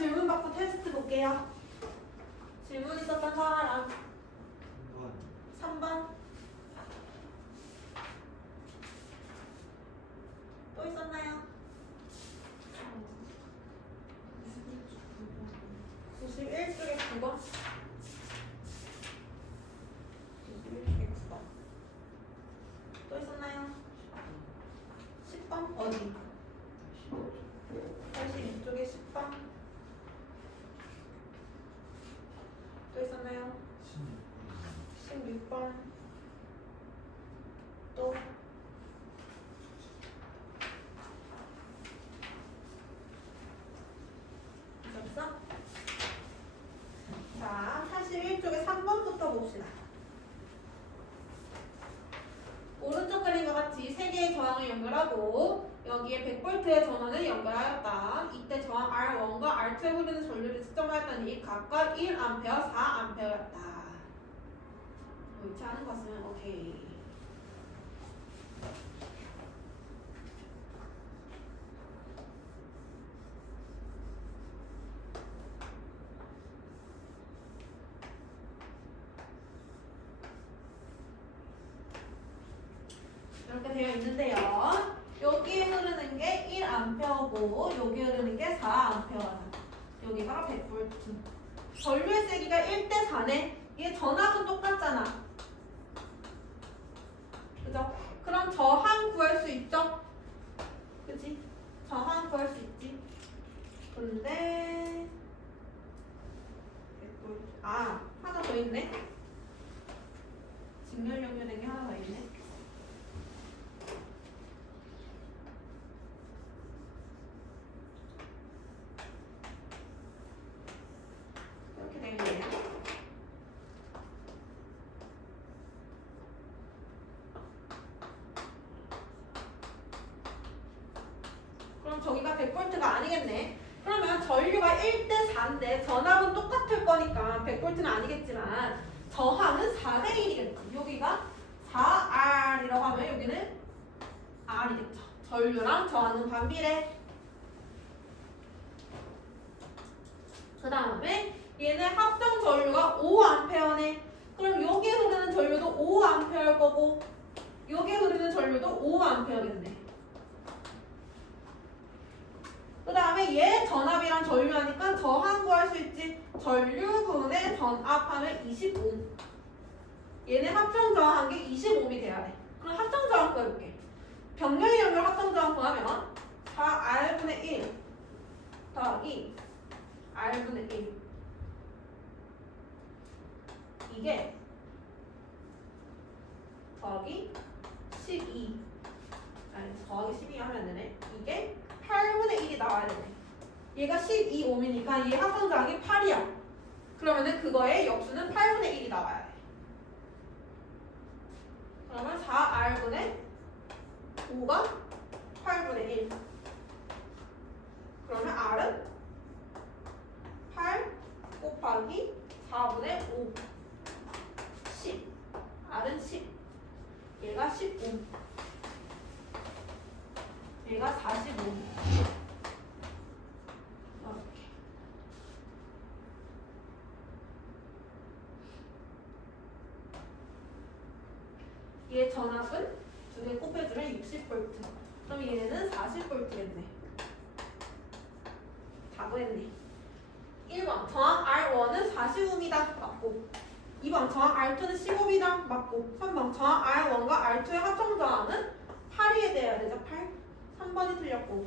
질문 받고 테스트 볼게요. 질문 있었던 사람 3번. 또 있었나요? 91쪽에 9번. 91쪽에 9번. 또 있었나요? 10번 어디? 82쪽에 10번. 또 있었나요? 16번. 또 있었어? 자, 81쪽에 3번부터 봅시다. 오른쪽 그림과 같이 3개의 저항을 연결하고 여기에 100V의 전원을 연결하였다. 이때 저항 R1과 R2에 흐르는 전류를 측정하였더니 각각 1A, 4A였다. 위치하는 것은 오케이. 이렇게 되어 있는데요. 여기에 흐르는 게 1A고 여기 흐르는 게 4A다. 여기가 100V. 전류의 세기가 1대 4네. 이게 전압은 똑같잖아. 그죠? 그럼 저항 구할 수 있죠? 그치? 저항 구할 수 있지. 근데 100V. 아, 하나 더 있네. 직렬 연결된 게 하나 더 있네. 이렇게 되겠네요. 그럼 저기가 100V가 아니겠네. 그러면 전류가 1대 4인데 전압은 똑같을 거니까 100V는 아니겠지만 저항은 4대 1이겠죠. 여기가 4R이라고 하면 여기는 R이겠죠. 전류랑 저항은 반비례. 그 다음에 얘는 합성 전류가 5A네. 그럼 여기에 흐르는 전류도 5A일 거고 여기에 흐르는 전류도 5A겠네. 그 다음에 얘 전압이랑 전류하니까 저항 구할 수 있지. 전류분의 전압하면 25. 얘네 합성 저항한 게 25이 돼야 돼. 그럼 합성 저항 구해볼게. 병렬 연결 합성 저항 구하면 4R분의 1 더하기 R분의 1 이게 더하기 12 아니 더하기 12 하면 안 되네. 이게 8분의 1이 나와야 되네. 얘가 12옴이니까 얘 합성 저항이 8이야. 그러면은 그거의 역수는 8분의 1이 나와야 돼. 그러면 4R분의 5가 8분의 1. 그러면 R은 8 곱하기 4분의 5 10. R은 10. 얘가 15. 얘가 45. 이렇게. 얘 전압은 두 개 곱해주면 60V. 그럼 얘는 40V겠네. 다 구했네. 1번 저항 R1은 40Ω이다. 맞고. 2번 저항 R2는 15Ω이다. 맞고. 3번 저항 R1과 R2의 합성 저항은 8이 돼야 되죠. 8. 3번이 틀렸고.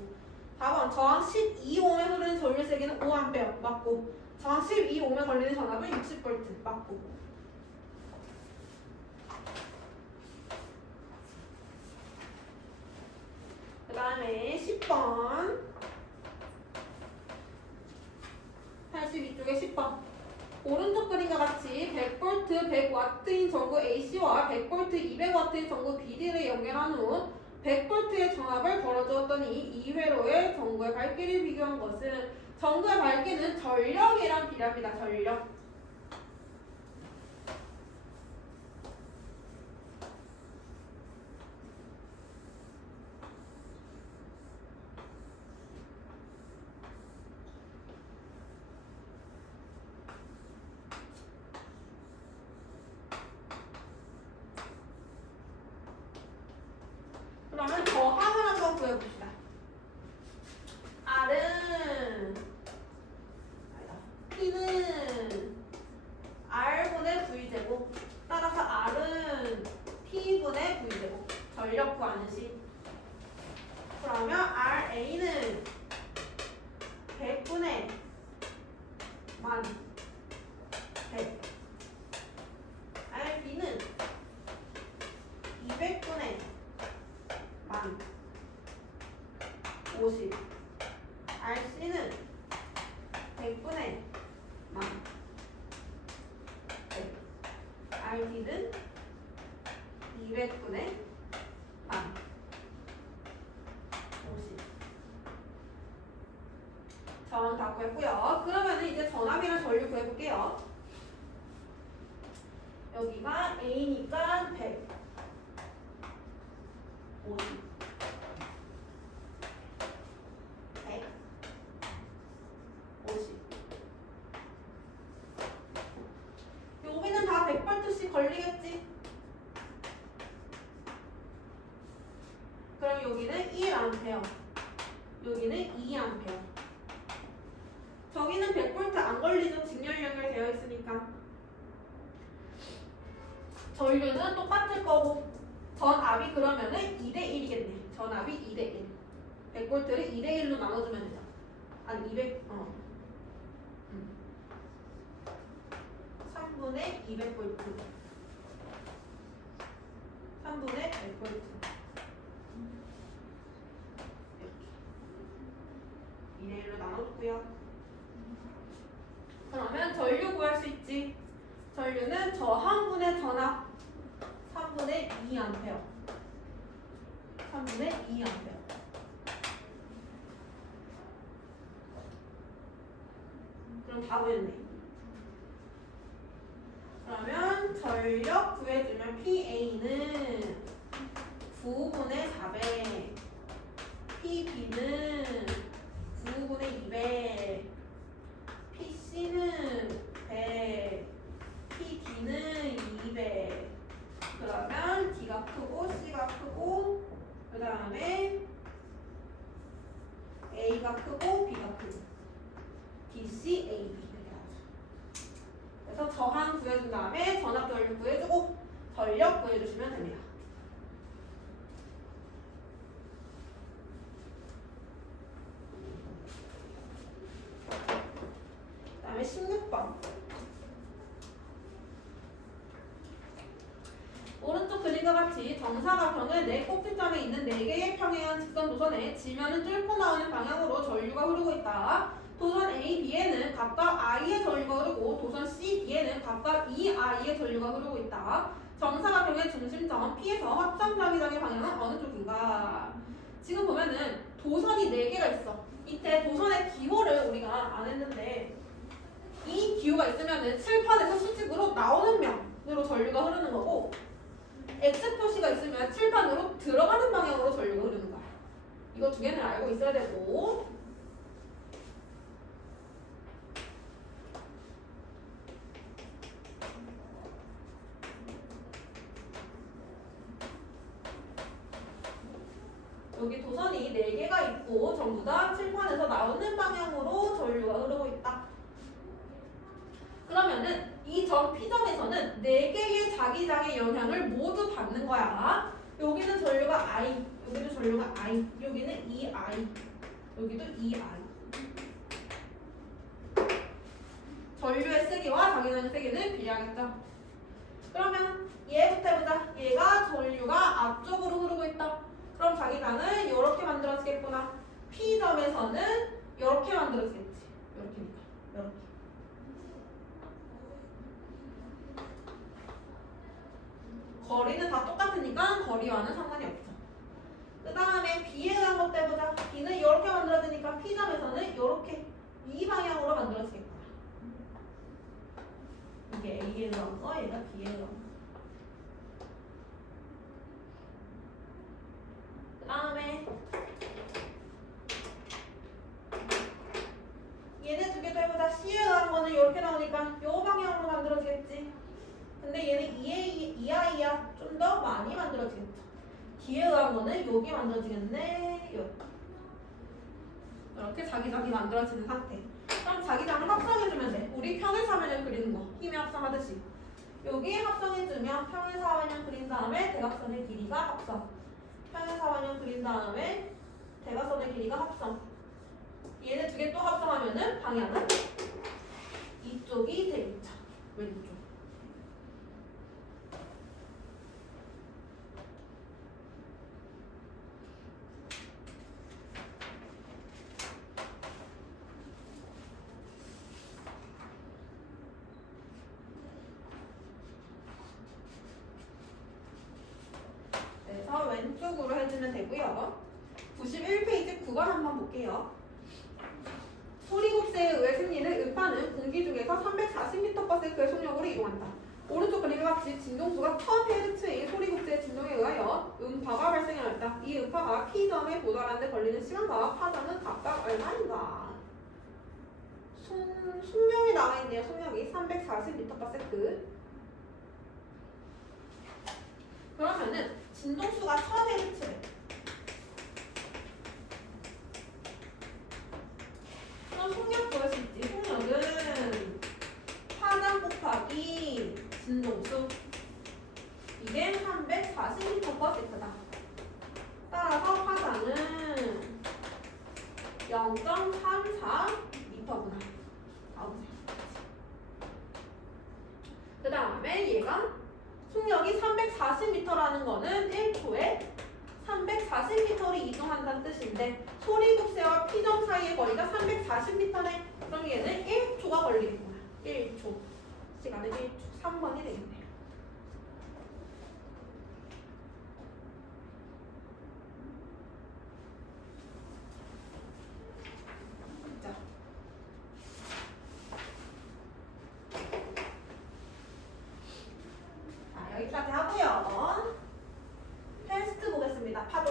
4번 저항 12옴에 흐르는 전류 세기는 5A. 맞고. 저항 12옴에 걸리는 전압은 60V. 맞고. 그 다음에 10번 82쪽에 10번 오른쪽 그림과 같이 100V 100W인 전구 AC와 100V 200W인 전구 BD를 연결한 후 100V의 전압을 걸어주었더니 2회로의 전구의 밝기를 비교한 것은 전구의 밝기는 전력이랑 비례합니다. 전력. 50. RC는 100분의 만. RD는 200분의 만. 50. 전 다 구했고요. 그러면 이제 전압이랑 전류 구해볼게요. 여기가 A니까 100. 50. 100. 50. 여기는 다 100볼트씩 걸리겠지? 그럼 여기는 1A, 여기는 2A. 저기는 100볼트 안 걸리죠? 직렬 연결되어 있으니까. 전류는 똑같을 거고 전압이 그러면은 2대1이겠네. 전압이 2대1. 100볼트를 2대1로 나눠주면 되죠. 아니 200, 3분의 200볼트. 3분의 100볼트. 이렇게 2대1로 나눠줬고요. 그러면 전류 구할 수 있지. 전류는 저항분의 전압 3분의 2A. 3분의 2A. 그럼 다 구했네. 그러면 전력 구해주면 PA는 9분의 400, PB는 9분의 200, PC는 100, PD는 200. 그러면 D가 크고 C가 크고 그 다음에 A가 크고 B가 크고 DC, AB 이렇게 하죠. 그래서 저항 구해준 다음에 전압 전류 구해주고 전력 구해주시면 됩니다. 그 다음에 16번. 오른쪽 그림과 같이 정사각형의 네 꼭지점에 있는 4개의 평행한 직선 도선에 지면은 뚫고 나오는 방향으로 전류가 흐르고 있다. 도선 A, B에는 각각 I의 전류가 흐르고 도선 C, D에는 각각 2I의 전류가 흐르고 있다. 정사각형의 중심점 P에서 확정 자기장의 방향은 어느 쪽인가? 지금 보면은 도선이 4개가 있어. 밑에 도선의 기호를 우리가 안 했는데 이 기호가 있으면은 칠판에서 수직으로 나오는 면으로 전류가 흐르는 거고 X 표시가 있으면 칠판으로 들어가는 방향으로 전류가 흐르는 거야. 이거 두 개는 알고 있어야 되고 여기 도선이 4개가 있고 전부 다 칠판에서 나오는 방향으로 전류가 흐르고 있다. 그러면은 이 점 P점에서는 4개의 자기장의 영향을 모두 받는 거야. 여기는 전류가 I, 여기도 전류가 I, 여기는 2I, 여기도 2I. 전류의 세기와 자기장의 세기는 비례하겠죠. 그러면 얘부터 해보자. 얘가 전류가 앞쪽으로 흐르고 있다. 그럼 자기장은 이렇게 만들어지겠구나. P점에서는 이렇게 만들어지겠지. 이렇게니까. 이렇게. 거리는 다 똑같으니까 거리와는 상관이 없죠. 그 다음에 B에 대한 것도 해보자. B는 이렇게 만들어지니까 P점에서는 이렇게 이 방향으로 만들어지겠구나. 이게 A에 들어간 거, 얘가 B에 들어간 거. 그 다음에 얘네 두 개 더 해보자. C에 들어간 거는 이렇게 나오니까 이 방향으로 만들어지겠지. 근데 얘는 2I야. 좀 더 많이 만들어지겠죠. D에 의한 거는 여기 만들어지겠네. 이렇게 자기장이 만들어지는 상태. 그럼 자기장을 합성해주면 돼. 우리 평행사면을 그리는 거. 힘의 합성하듯이. 여기 합성해주면 평행사면을 그린 다음에 대각선의 길이가 합성. 평행사면을 그린 다음에 대각선의 길이가 합성. 얘네 두 개 또 합성하면은 방향은 이쪽이 되겠죠. 왼쪽. 볼게요. 소리곱새에 의해 생기는 음파는 공기 중에서 340m/s의 속력으로 이동한다. 오른쪽 그림과 같이 진동수가 1000Hz인 소리곱새의 진동에 의하여 음파가 발생하였다. 이 음파가 P점에 도달하는 데 걸리는 시간과 파장은 각각 얼마인가? 속력이 나와 있네요. 속력이 340m/s. 그러면은 진동수가 1000Hz래. 그럼 속력 구할 수 있지. 속력은 파장 곱하기 진동수. 이게 340m/s다. 따라서 파장은 0.34m구나. 그 다음에 얘가 속력이 340m라는 거는 1초에 340m를 이동한다는 뜻인데 소리곱새와 P점 사이의 거리가 340m네. 그럼 얘는 1초가 걸리겠구나. 1초. 시간은 1초. 3번이 되겠네요. 자. 자, 여기까지 하고요. 테스트 보겠습니다. 파동.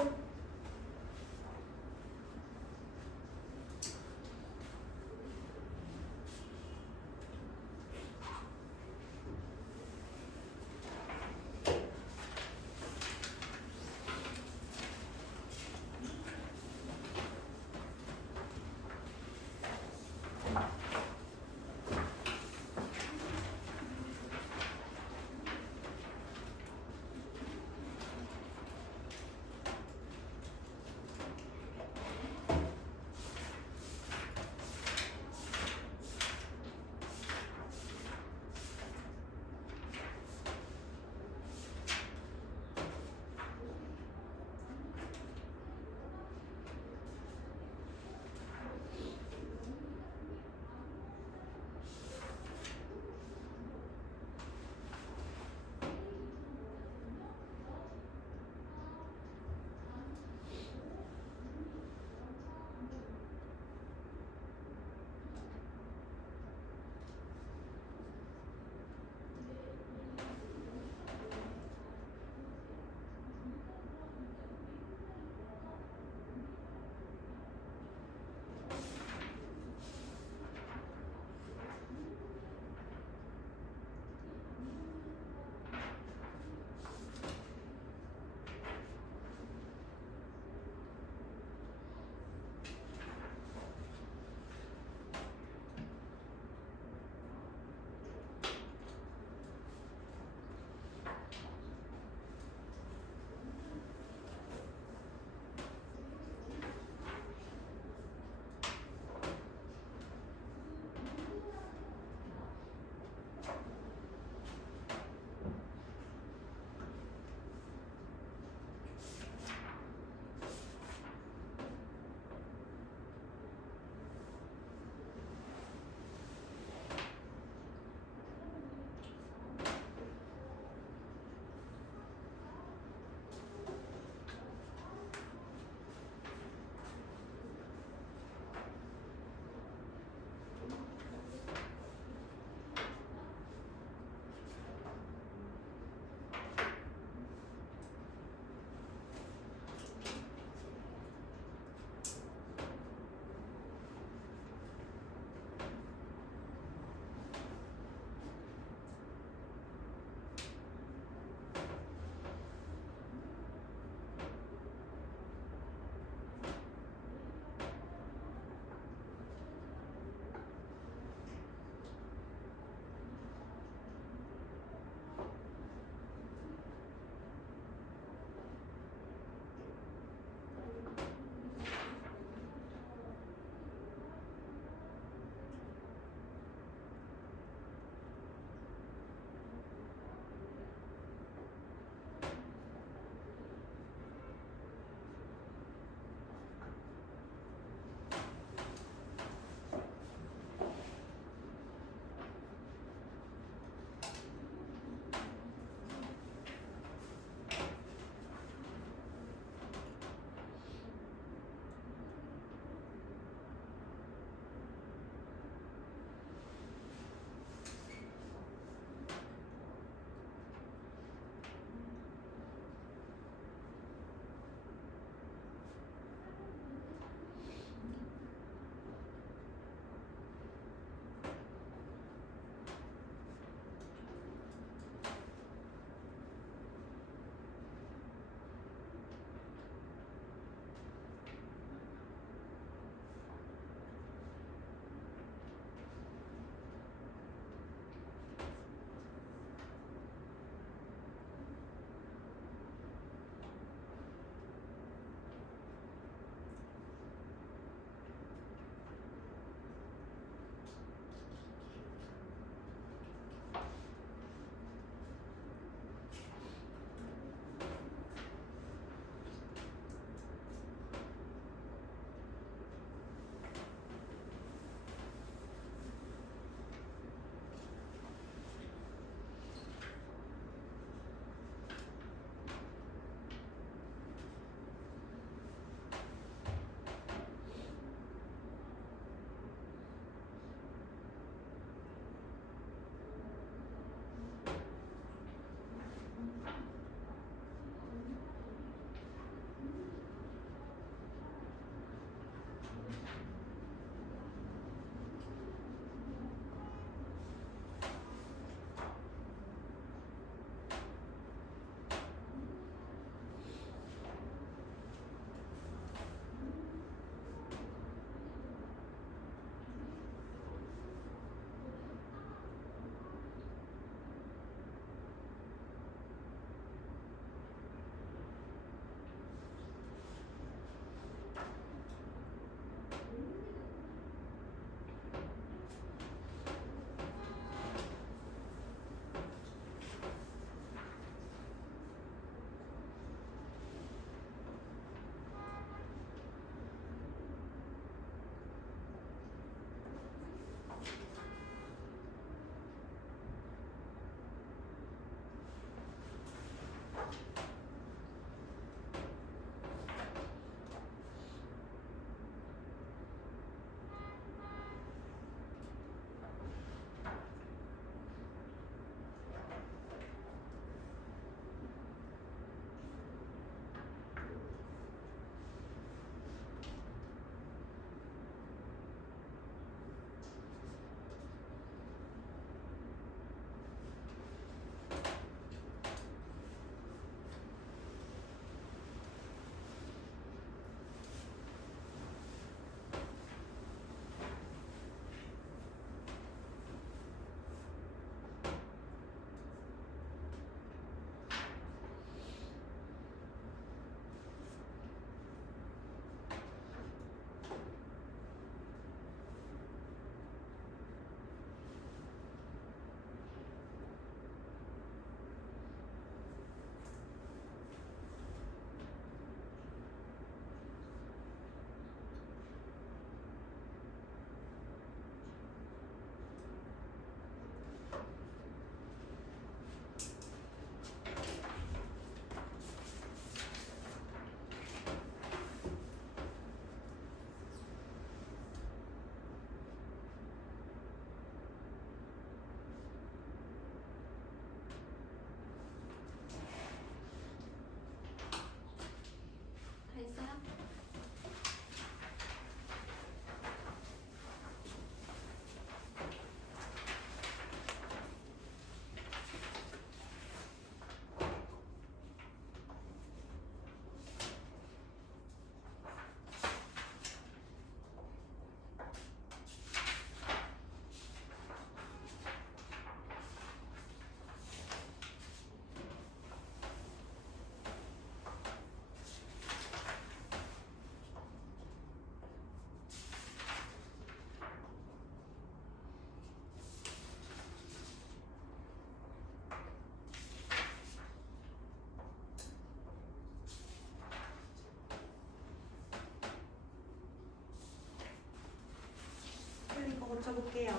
고쳐볼게요.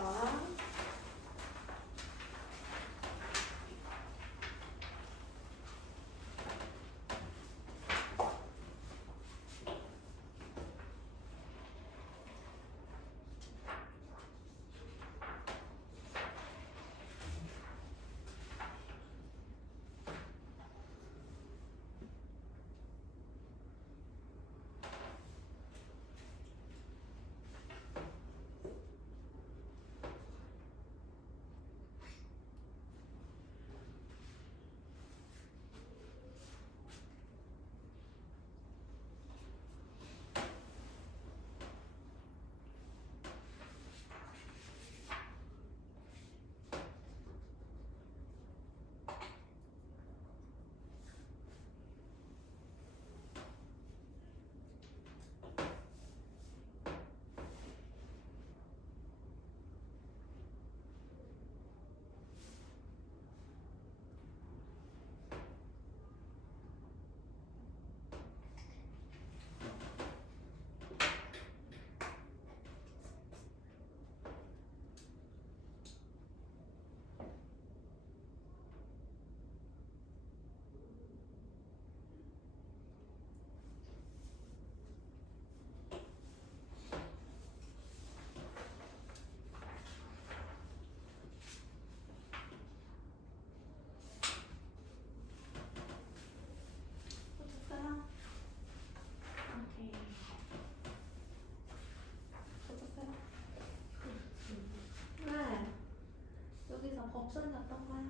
법선이 어떤가요?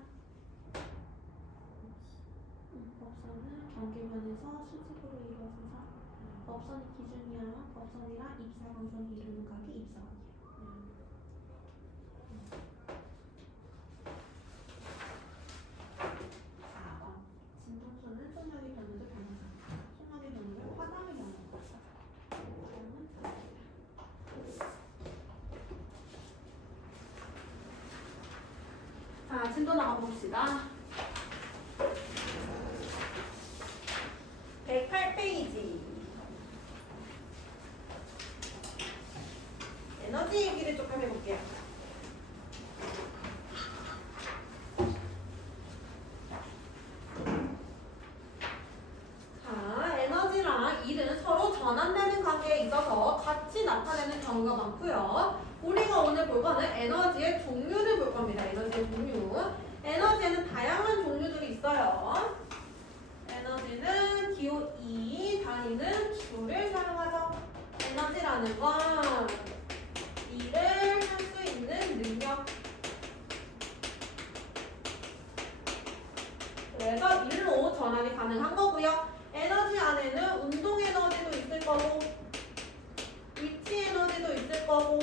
법선은 경계면에서 수직으로 이루어져서 법선이 기준이야. 법선이랑 입사광선이 이루는 각이 입사각이에요. 4번 진동수는 속력의 변화도 변하지 않다. 속력의 변화를 화담의 변화로 바꿔서 사용은 잘합니다. 자, 진도 나가봅시다. 108페이지. 에너지 얘기를 조금 해볼게요. 자, 에너지랑 일은 서로 전환되는 관계에 있어서 같이 나타내는 경우가 많고요. 우리가 오늘 볼 거는 에너지의 종류를 볼 겁니다. 에너지의 종류. 에너지에는 다양한 종류들이 있어요. 에너지는 기호 2, 단위는 줄을 사용하죠. 에너지라는 건 일을 할 수 있는 능력. 그래서 일로 전환이 가능한 거고요. 에너지 안에는 운동 에너지도 있을 거고, 위치 에너지도 있을 거고,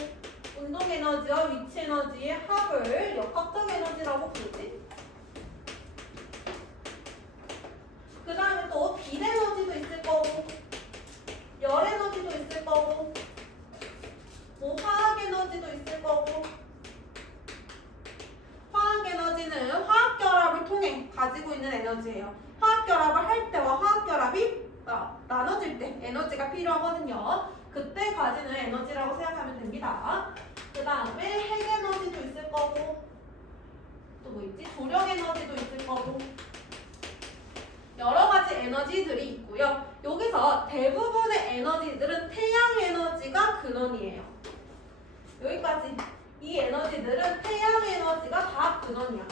운동 에너지와 위치 에너지의 합을 역학적 에너지라고 부르지. 그 다음에 또 빛 에너지도 있을 거고, 열 에너지도 있을 거고, 뭐 화학 에너지도 있을 거고. 화학 에너지는 화학 결합을 통해 가지고 있는 에너지예요. 화학 결합을 할 때와 화학 결합이 나눠질 때 에너지가 필요하거든요. 그때 가지는 에너지라고 생각하면 됩니다. 그 다음에 핵 에너지도 있을 거고, 또 뭐 있지? 조력 에너지도 있을 거고, 여러 가지 에너지들이 있고요. 여기서 대부분의 에너지들은 태양 에너지가 근원이에요. 여기까지. 이 에너지들은 태양 에너지가 다 근원이야.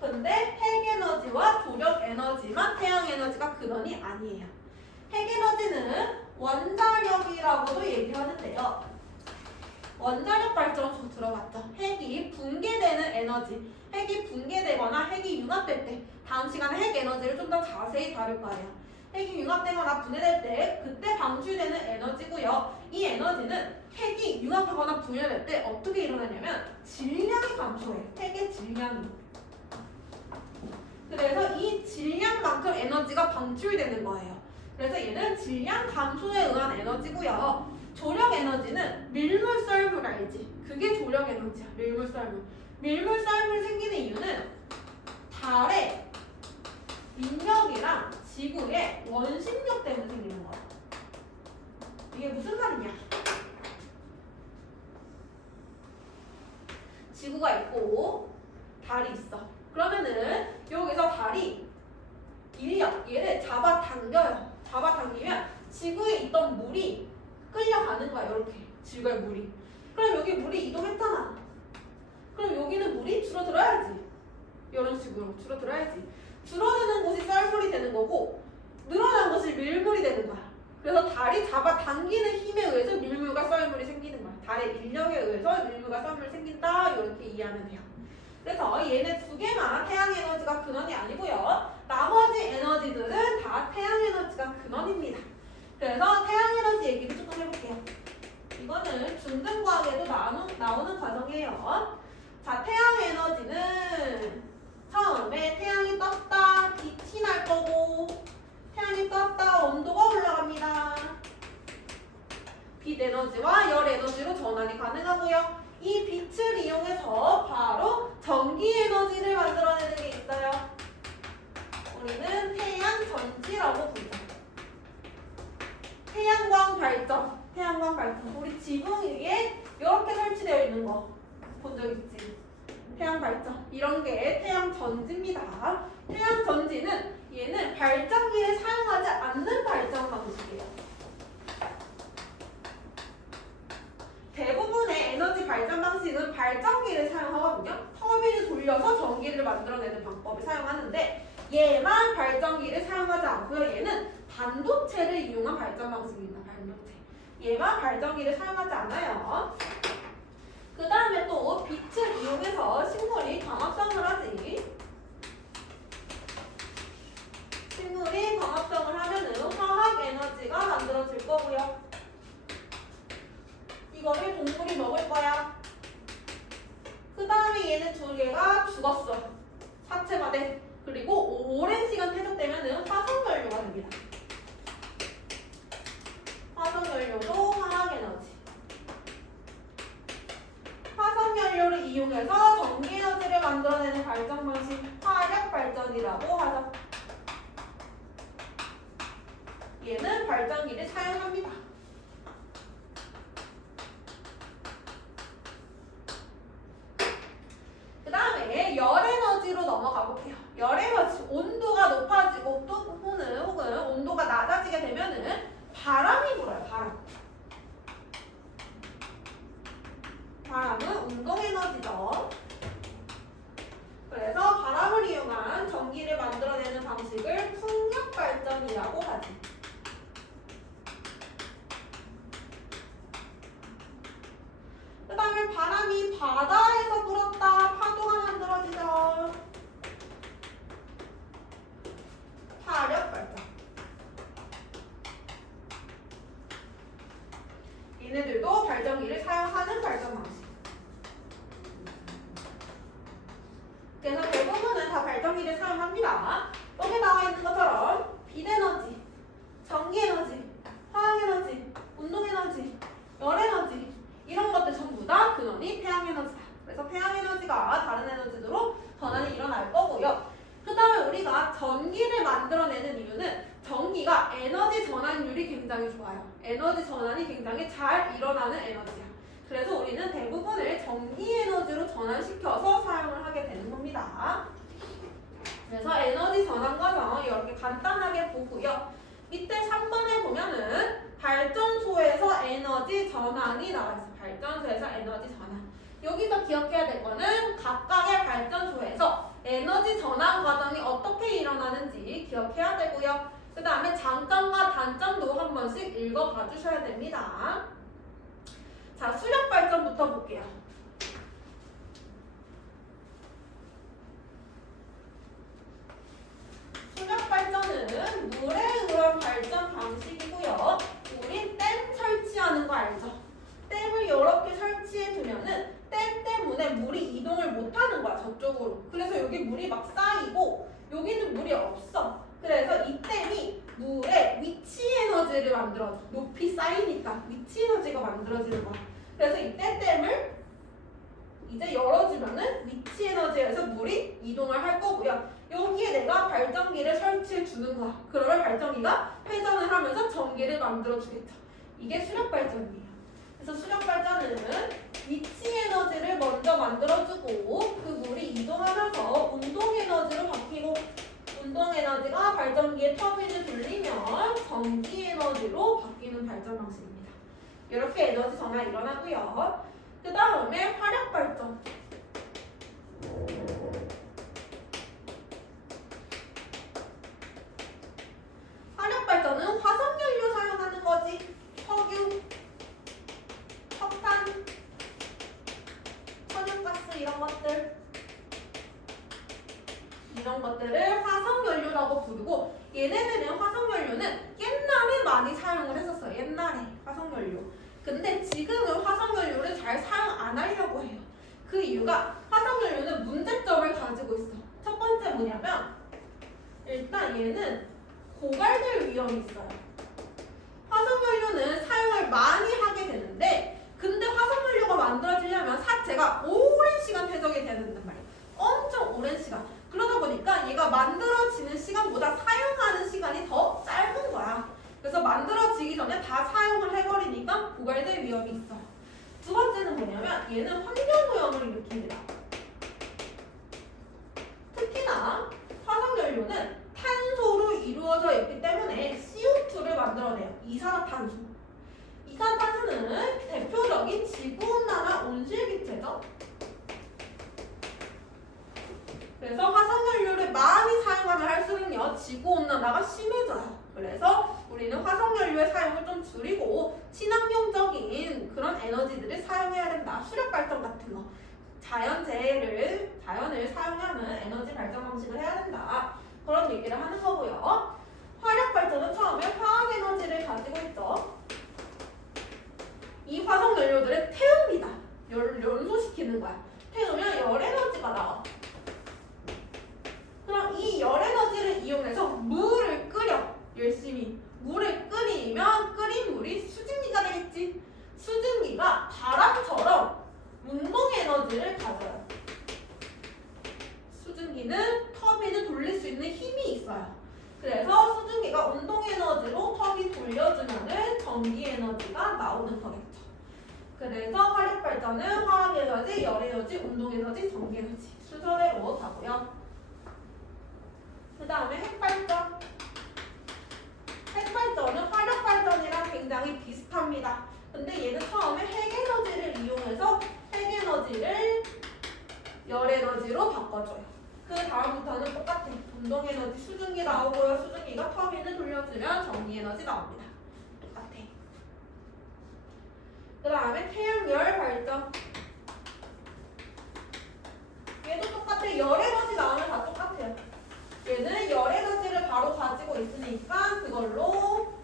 근데 핵 에너지와 조력 에너지만 태양 에너지가 근원이 아니에요. 핵 에너지는 원자력이라고도 얘기하는데요. 원자력 발전 들어봤죠? 핵이 붕괴되는 에너지. 핵이 붕괴되거나 핵이 융합될 때, 다음 시간에 핵 에너지를 좀 더 자세히 다룰 거예요. 핵이 융합되거나 분해될 때 그때 방출되는 에너지고요. 이 에너지는 핵이 융합하거나 분해될 때 어떻게 일어나냐면 질량이 감소해요. 핵의 질량이. 그래서 이 질량만큼 에너지가 방출되는 거예요. 그래서 얘는 질량 감소에 의한 에너지고요. 조력 에너지는 밀물썰물 알지? 그게 조력 에너지야. 밀물썰물. 밀물썰물 생기는 이유는 달의 인력이랑 지구의 원심력 때문에 생기는 거야. 이게 무슨 말이냐? 지구가 있고 달이 있어. 그러면은 여기서 달이 인력 얘를 잡아당겨요. 잡아당기면 지구에 있던 물이 끌려가는 거야. 이렇게 지구의 물이. 그럼 여기 물이 이동했잖아. 그럼 여기는 물이 줄어들어야지. 이런 식으로 줄어들어야지. 줄어드는 곳이 썰물이 되는 거고 늘어난 곳이 밀물이 되는 거야. 그래서 달이 잡아당기는 힘에 의해서 밀물과 썰물이 생기는 거야. 달의 인력에 의해서 밀물과 썰물이 생긴다. 이렇게 이해하면 돼요. 그래서 얘네 두 개만 태양 에너지가 근원이 아니고요. 나머지 에너지들은 다 태양 에너지가 근원입니다. 그래서 태양 에너지 얘기를 조금 해볼게요. 이거는 중등과학에도 나오는 과정이에요. 자, 태양 에너지는 처음에 태양이 떴다, 빛이 날 거고, 태양이 떴다, 온도가 올라갑니다. 빛 에너지와 열 에너지로 전환이 가능하고요. 이 빛을 이용해서 바로 전기 에너지를 만들어내는 게 있어요. 우리는 태양 전지라고 부르죠. 태양광 발전. 태양광 발전. 우리 지붕 위에 이렇게 설치되어 있는 거 본 적 있지? 태양 발전. 이런 게 태양 전지입니다. 태양 전지는 얘는 발전기를 사용하지 않는 발전 방식이에요. 대부분의 에너지 발전 방식은 발전기를 사용하거든요. 터빈을 돌려서 전기를 만들어내는 방법을 사용하는데 얘만 발전기를 사용하지 않고요. 얘는 반도체를 이용한 발전 방식입니다. 반도체. 얘만 발전기를 사용하지 않아요. 그 다음에 또 빛을 이용해서 식물이 광합성을 하지. 식물이 광합성을 하면은 화학 에너지가 만들어질 거고요. 이거를 동물이 먹을 거야. 그 다음에 얘는 두 개가 죽었어. 사체가 돼. 그리고 오랜 시간 퇴적되면은 화석연료가 됩니다. 화석연료도 화학에너지. 화석연료를 이용해서 전기에너지를 만들어내는 발전 방식 화력발전이라고 하죠. 얘는 발전기를 사용합니다. 그 다음에 열에너지로 넘어가 볼게요. 열에너지, 온도가 높아지고 또 혹은 온도가 낮아지게 되면은 바람이 불어요. 바람은 운동에너지죠. 그래서 바람을 이용한 전기를 만들어내는 방식을 풍력발전이라고 하지. 그 다음에 바람이 바다에서 불었다. 파도가 만들어지죠. 화력발전. 얘네들도 발전기를 사용하는 발전 방식. 그래서 대부분은 다 발전기를 사용합니다. 여기 나와 있는 것처럼 빛에너지, 전기에너지, 화학에너지, 운동에너지, 열에너지 이런 것들 전부 다 근원이 태양에너지다. 그래서 태양에너지가 다른 에너지로 전환이 일어날 거고요. 그 다음에 우리가 전기를 만들어내는 이유는 전기가 에너지 전환율이 굉장히 좋아요. 에너지 전환이 굉장히 잘 일어나는 에너지야. 그래서 우리는 대부분을 전기 에너지로 전환시켜서 사용을 하게 되는 겁니다. 그래서 에너지 전환 과정 이렇게 간단하게 보고요. 밑에 3번에 보면은 발전소에서 에너지 전환이 나와 있어요. 발전소에서 에너지 전환. 여기서 기억해야 될 거는 각각의 발전소에서 에너지 전환 과정이 어떻게 일어나는지 기억해야 되고요. 그 다음에 장점과 단점도 한 번씩 읽어봐 주셔야 됩니다. 자, 수력 발전부터 볼게요. 수력 발전은 물에 의한 발전 방식이고요. 우리 댐 설치하는 거 알죠? 댐을 이렇게 설치해 두면은 댐 때문에 물이 이동을 못 하는 거야, 저쪽으로. 그래서 여기 물이 막 쌓이고 여기는 물이 없어. 그래서 이 댐이 물의 위치 에너지를 만들어줘. 높이 쌓이니까 위치 에너지가 만들어지는 거야. 그래서 이때 댐을 이제 열어주면은 위치 에너지에서 물이 이동을 할 거고요. 여기에 내가 발전기를 설치해 주는 거야. 그러면 발전기가 회전을 하면서 전기를 만들어 주겠죠. 이게 수력 발전이에요. 그래서 수력 발전은 위치 에너지를 먼저 만들어주고 그 물이 이동하면서 운동 에너지로 바뀌고 운동 에너지가 발전기의 터빈을 돌리면 전기 에너지로 바뀌는 발전 방식입니다. 이렇게 에너지 전환이 일어나고요. 그 다음에 화력 발전. 화력 발전은 화석연료 사용하는 거지. 석유, 석탄, 천연가스 이런 것들을 화석연료라고 부르고 얘네들은 화석연료는 옛날에 많이 사용을 했었어요. 옛날에 화석연료. 근데 지금은 화석연료를 잘 사용 안 하려고 해요. 그 이유가 화석연료는 문제점을 가지고 있어. 첫 번째 뭐냐면 일단 얘는 고갈될 위험이 있어요. 화석연료는 사용을 많이 하게 되는데 근데 화석연료가 만들어지려면 사체가 오랜 시간 퇴적이 돼야 된단 말이에요. 엄청 오랜 시간. 그러다 보니까 얘가 만들어지는 시간보다 사용하는 시간이 더 짧은 거야. 그래서 만들어지기 전에 다 사용을 해버리니까 고갈될 위험이 있어. 두 번째는 뭐냐면 얘는 환경오염을 일으킵니다. 특히나 화석연료는 탄소로 이루어져 있기 때문에 CO2를 만들어내요. 이산화탄소. 이산화탄소는 대표적인 지구온난화 온실기체죠. 그래서 화석연료를 많이 사용하면 할수록요 지구온난화가 심해져요. 그래서 우리는 화석연료의 사용을 좀 줄이고 친환경적인 그런 에너지들을 사용해야 된다. 수력발전 같은 거. 자연을 사용하는 에너지 발전 방식을 해야 된다. 그런 얘기를 하는 거고요. 화력발전은 처음에 화학에너지를 가지고 있죠. 이 화석연료들을 태웁니다. 연소시키는 거야. 태우면 열에너지가 나와. 그럼 이 열에너지를 이용해서 물을 끓여. 열심히. 물을 끓이면 끓인 물이 수증기가 되겠지. 수증기가 바람처럼 운동에너지를 가져요. 수증기는 터빈을 돌릴 수 있는 힘이 있어요. 그래서 수증기가 운동에너지로 터빈 돌려주면 전기에너지가 나오는 거겠죠. 그래서 화력발전은 화학에너지, 열에너지, 운동에너지, 전기에너지 순서대로 가고요. 그 다음에 핵발전. 핵발전은 화력발전이랑 굉장히 비슷합니다. 근데 얘는 처음에 핵에너지를 이용해서 핵에너지를 열에너지로 바꿔줘요. 그 다음부터는 똑같아. 운동에너지 수증기 나오고요. 수증기가 터빈을 돌려주면 전기에너지 나옵니다. 똑같아. 그 다음에 태양열 발전. 얘도 똑같아. 열에너지 나오면 다 똑같아요. 얘는 열에너지를 바로 가지고 있으니까 그걸로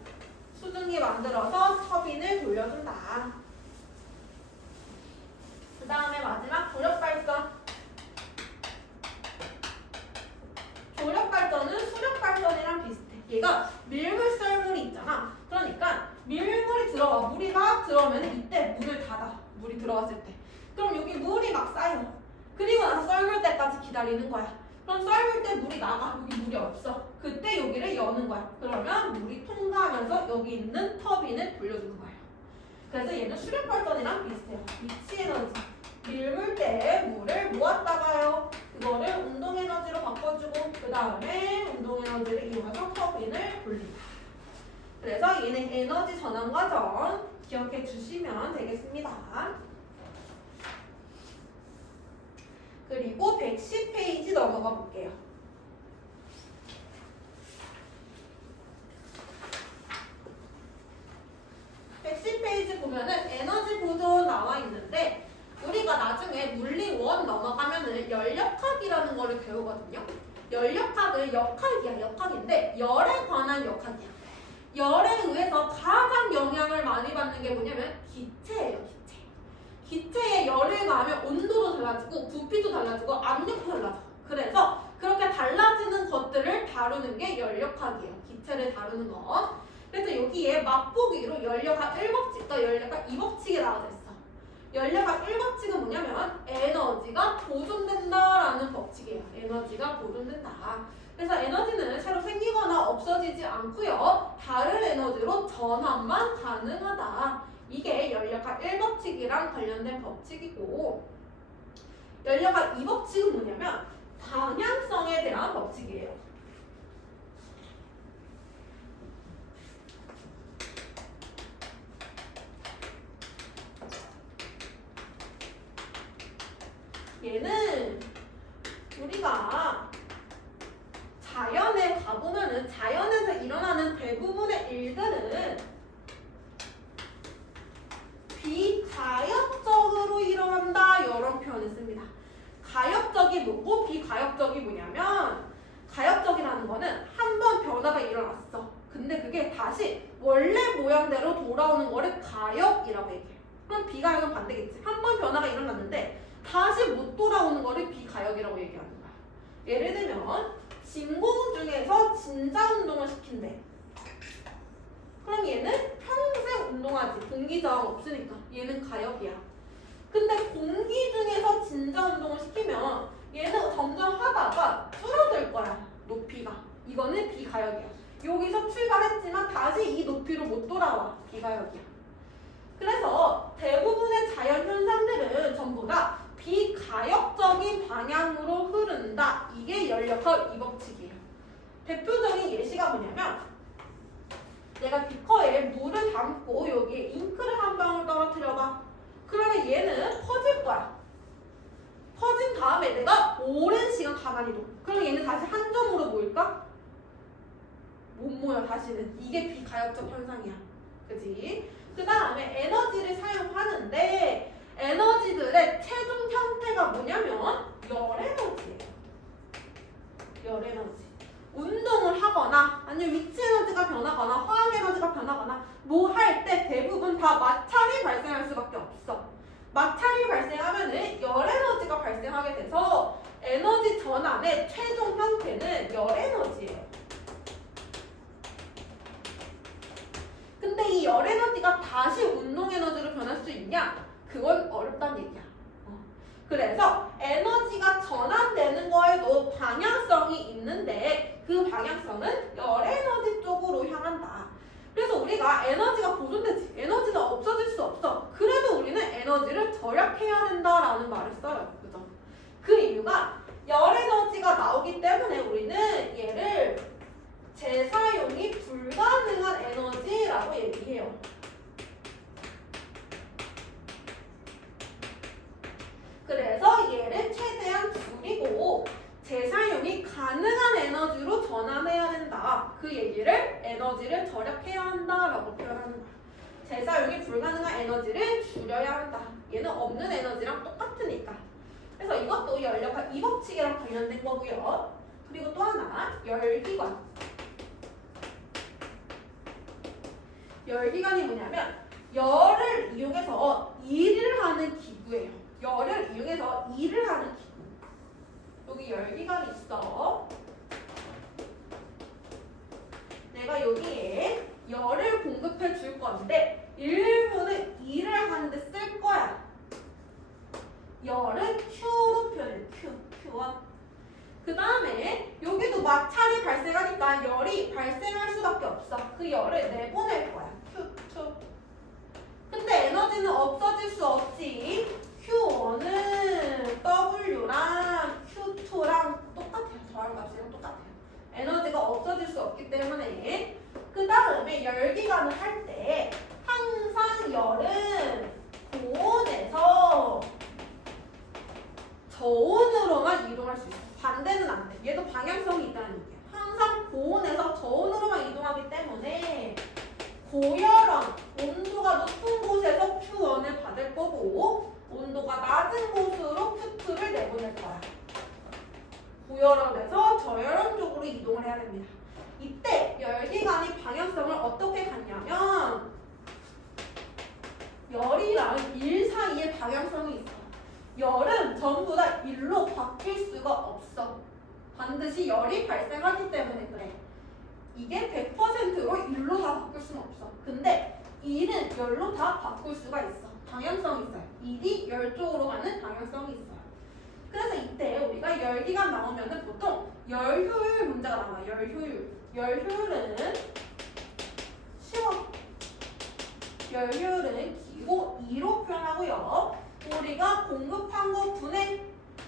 수증기 만들어서 터빈을 돌려준다. 그 다음에 마지막 조력발전. 조력발전은 수력발전이랑 비슷해. 얘가 밀물 썰물이 있잖아. 그러니까 밀물이 들어와. 물이 막 들어오면 이때 문을 닫아. 물이 들어왔을 때. 그럼 여기 물이 막 쌓여. 그리고 나서 썰물 때까지 기다리는 거야. 그럼 썰물 때 물이 나가. 여기 물이 없어. 그때 여기를 여는 거야. 그러면 물이 통과하면서 여기 있는 터빈을 돌려주는 거예요. 그래서 얘는 수력발전이랑 비슷해요. 위치 에너지. 밀물 때 물을 모았다가요. 그거를 운동에너지로 바꿔주고 그 다음에 운동에너지를 이용해서 터빈을 돌린다. 그래서 얘는 에너지 전환 과정 기억해 주시면 되겠습니다. 그리고 110페이지 넘어가 볼게요. 110페이지 보면은 에너지 보존 나와 있는데 우리가 나중에 물리 1 넘어가면은 열역학이라는 거를 배우거든요. 열역학은 역학인데 열에 관한 역학이야. 열에 의해서 가장 영향을 많이 받는 게 뭐냐면 기체예요. 기체에 열을 가하면 온도도 달라지고 부피도 달라지고 압력도 달라져. 그래서 그렇게 달라지는 것들을 다루는 게 열역학이에요. 기체를 다루는 거. 그래서 여기에 맛보기로 열역학 1법칙과 열역학 2법칙이 나와져 있어. 열역학 1법칙은 뭐냐면 에너지가 보존된다라는 법칙이에요. 에너지가 보존된다. 그래서 에너지는 새로 생기거나 없어지지 않고요. 다른 에너지로 전환만 가능하다. 이게 열역학 1 이복칙이랑 관련된 법칙이고, 열려가 이 법칙은 뭐냐면 방향성에 대한 법칙이에요. 얘는 우리가 자연에 가보면은 자연에서 일어나는 대부분의 일들은 비가역적으로 일어난다, 이런 표현을 씁니다. 가역적이 뭐고 비가역적이 뭐냐면, 가역적이라는 거는 한 번 변화가 일어났어. 근데 그게 다시 원래 모양대로 돌아오는 거를 가역이라고 얘기해요. 그럼 비가역은 반대겠지. 한 번 변화가 일어났는데 다시 못 돌아오는 거를 비가역이라고 얘기하는 거야. 예를 들면 진공 중에서 진자 운동을 시킨대. 그럼 얘는 평생 운동하지. 공기 저항 없으니까. 얘는 가역이야. 근데 공기 중에서 진자 운동을 시키면 얘는 점점 하다가 줄어들 거야, 높이가. 이거는 비가역이야. 여기서 출발했지만 다시 이 높이로 못 돌아와. 비가역이야. 그래서 대부분의 자연 현상들은 전부 다 비가역적인 방향으로 흐른다. 이게 열역학 이 법칙이에요. 대표적인 예시가 뭐냐면, 내가 비커에 물을 담고 여기에 잉크를 한 방울 떨어뜨려봐. 그러면 얘는 퍼질 거야. 퍼진 다음에 내가 오랜 시간 가만히 둬. 그럼 얘는 다시 한 점으로 모일까? 못 모여, 다시는. 이게 비가역적 현상이야. 그지? 그 다음에 에너지를 사용하는데 에너지들의 최종 형태가 뭐냐면 열에너지예요. 열에너지. 운동을 하거나 아니면 위치 에너지가 변하거나 화학 에너지가 변하거나 뭐 할 때 대부분 다 마찰이 발생할 수밖에 없어. 마찰이 발생하면은 열에너지가 발생하게 돼서 에너지 전환의 최종 형태는 열에너지예요. 근데 이 열에너지가 다시 운동에너지로 변할 수 있냐? 그건 어렵다는 얘기야. 그래서 에너지가 전환되는 거에도 방향성이 있는데 그 방향성은 열에너지 쪽으로 향한다. 그래서 우리가 에너지가 보존되지, 에너지는 없어질 수 없어. 그래도 우리는 에너지를 절약해야 된다라는 말을 써요. 그죠? 그 이유가 열에너지가 나오기 때문에 우리는 얘를 재사용이 불가능한 에너지라고 얘기해요. 그래서 얘를 최대한 줄이고 재사용이 가능한 에너지로 전환해야 된다. 그 얘기를 에너지를 절약해야 한다라고 표현하는 거야. 재사용이 불가능한 에너지를 줄여야 한다. 얘는 없는 에너지랑 똑같으니까. 그래서 이것도 열역학 이 법칙이랑 관련된 거고요. 그리고 또 하나, 열기관. 열기관이 뭐냐면 열을 이용해서 일을 하는 기구예요. 열을 이용해서 일을 하는 기구. 여기 열기관이 있어. 내가 여기에 열을 공급해 줄 건데 일부는 일을 하는데 쓸 거야. 열은 Q로 표현해. Q1. 그 다음에 여기도 마찰이 발생하니까 열이 발생할 수밖에 없어. 그 열을 내보낼 거야. Q2. 근데 에너지는 없어질 수 없지. Q1은 W랑 Q2랑 똑같아요. 더할 값이랑 똑같아요. 에너지가 없어질 수 없기 때문에. 그 다음에 열기관을 할 때 항상 열은 고온에서 저온으로만 이동할 수 있어. 반대는 안 돼. 얘도 방향성이 있다는 얘기야. 항상 고온에서 저온으로만 이동하기 때문에 고열원, 온도가 높은 곳에서 Q1을 받을 거고 온도가 낮은 곳으로 Q2를 내보낼 거야. 고열원에서 저열원 쪽으로 이동을 해야 됩니다. 이때 열기관이 방향성을 어떻게 갖냐면 열이랑 일 사이에 방향성이 있어. 열은 전부 다 일로 바뀔 수가 없어. 반드시 열이 발생하기 때문에 그래. 이게 100%로 일로 다 바꿀 수는 없어. 근데 일은 열로 다 바꿀 수가 있어. 방향성이 있어요. 일이 열 쪽으로 가는 방향성이 있어요. 그래서 이때 우리가 열기관 나오면은 보통 열 효율 문제가 나와요. 열 효율. 열 효율은 쉬워. 열 효율은 기호 2로 표현하고요. 우리가 공급한 거 분의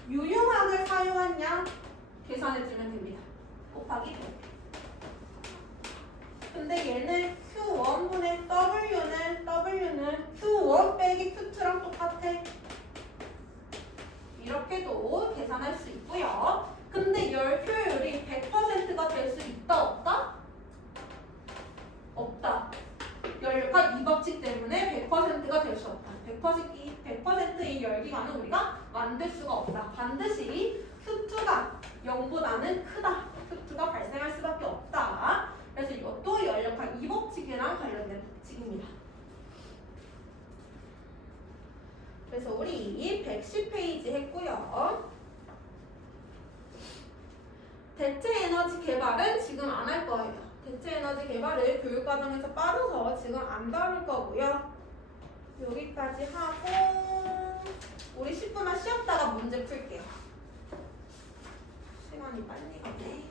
유효학을 사용한 양 계산해주면 됩니다. 곱하기 100. 근데 얘는 Q1분의 W는 Q1 빼기 Q2랑 똑같아. 이렇게도 계산할 수 있고요. 근데 열 효율이 100%가 될 수 있다 없다? 없다. 열과 이 법칙 때문에 100%가 될 수 없다. 100%의 열기관은 우리가 만들 수가 없다. 반드시 Q2가 0보다는 크다. Q2가 발생할 수밖에 없다. 그래서 이것도 열역학 이 법칙이랑 관련된 법칙입니다. 그래서 우리 110페이지 했고요. 대체 에너지 개발은 지금 안 할 거예요. 대체 에너지 개발을 교육과정에서 빠져서 지금 안 다룰 거고요. 여기까지 하고 우리 10분만 쉬었다가 문제 풀게요. 시간이 빨리 가네.